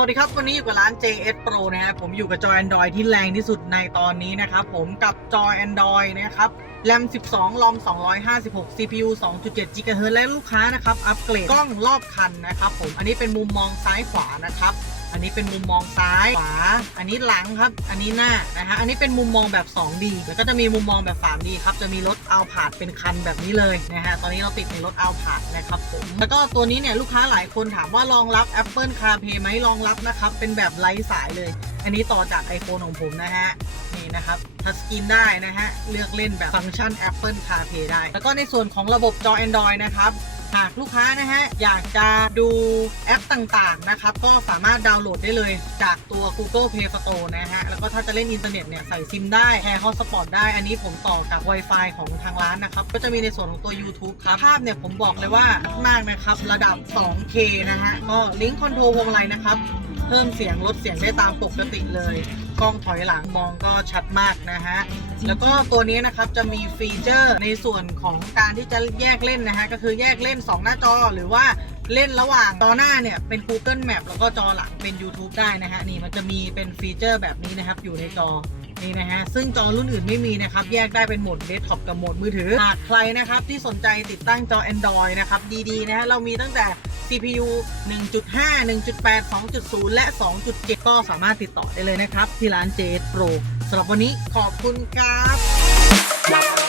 วัสดีครับ วันนี้อยู่กับร้าน JS Pro นะครับผมอยู่กับจอ Android ที่แรงที่สุดในตอนนี้นะครับผมกับจอ Android นะครับแรม 12 ลอม 256 CPU 2.7 GHz และลูกค้านะครับ อัปเกรดกล้องรอบคันนะครับผม อันนี้เป็นมุมมองซ้ายขวานะครับ อันนี้เป็นมุมมองซ้ายขวา อันนี้หลังครับ อันนี้หน้านะฮะ อันนี้เป็นมุมมองแบบ 2D แล้วก็จะมีมุมมองแบบ 3D ครับ จะมีรถเอาผาดเป็นคันแบบนี้เลยนะฮะ ตอนนี้เราติดในรถเอาผาดนะครับผม แล้วก็ตัวนี้เนี่ยลูกค้าหลายคนถามว่ารองรับ Apple CarPlay ไหมรองรับนะครับ เป็นแบบไร้สายเลย อันนี้ต่อจาก iPhone ของผมนะฮะนี่นะครับทัชสกรีนได้นะฮะ เลือกเล่นแบบฟังก์ชัน Apple CarPlay ได้ แล้วก็ในส่วนของระบบจอ Android นะครับ หากลูกค้านะฮะอยากจะดูแอปต่างๆนะครับก็สามารถดาวน์โหลดได้เลยจากตัว Google Play Store นะฮะแล้วก็ถ้าจะเล่นอินเทอร์เน็ตเนี่ยใส่ซิมได้แ a ร์ฮอสปอตได้อันนี้ผมต่อกับ Wi-Fi ของทางร้านนะครับก็จะมีในส่วนของตัว YouTube ครับภาพเนี่ยผมบอกเลยว่ามากนะครับระดับ 2K นะฮะก็ลิงก์คอนโทรลวงมาลัยนะครับเพิ่มเสียงลดเสียงได้ตามปกติเลย กล้องถอยหลังมองก็ชัดมากนะฮะ แล้วก็ตัวนี้นะครับจะมีฟีเจอร์ในส่วนของการที่จะแยกเล่นนะฮะ ก็คือแยกเล่น 2 หน้าจอหรือว่าเล่นระหว่างจอหน้าเนี่ยเป็น Google Map แล้วก็จอหลังเป็น YouTube ได้นะฮะ นี่มันจะมีเป็นฟีเจอร์แบบนี้นะครับ อยู่ในจอนี่นะฮะ ซึ่งจอรุ่นอื่นไม่มีนะครับ แยกได้เป็นโหมดเดสก์ท็อปกับโหมดมือถือหากใครนะครับที่สนใจติดตั้งจอ Android นะครับดีๆนะฮะเรามีตั้งแต่ CPU 1.5 1.8 2.0 และ 2.7 ก็สามารถติดต่อได้เลยนะครับ ที่ร้าน JS Pro สำหรับวันนี้ขอบคุณครับ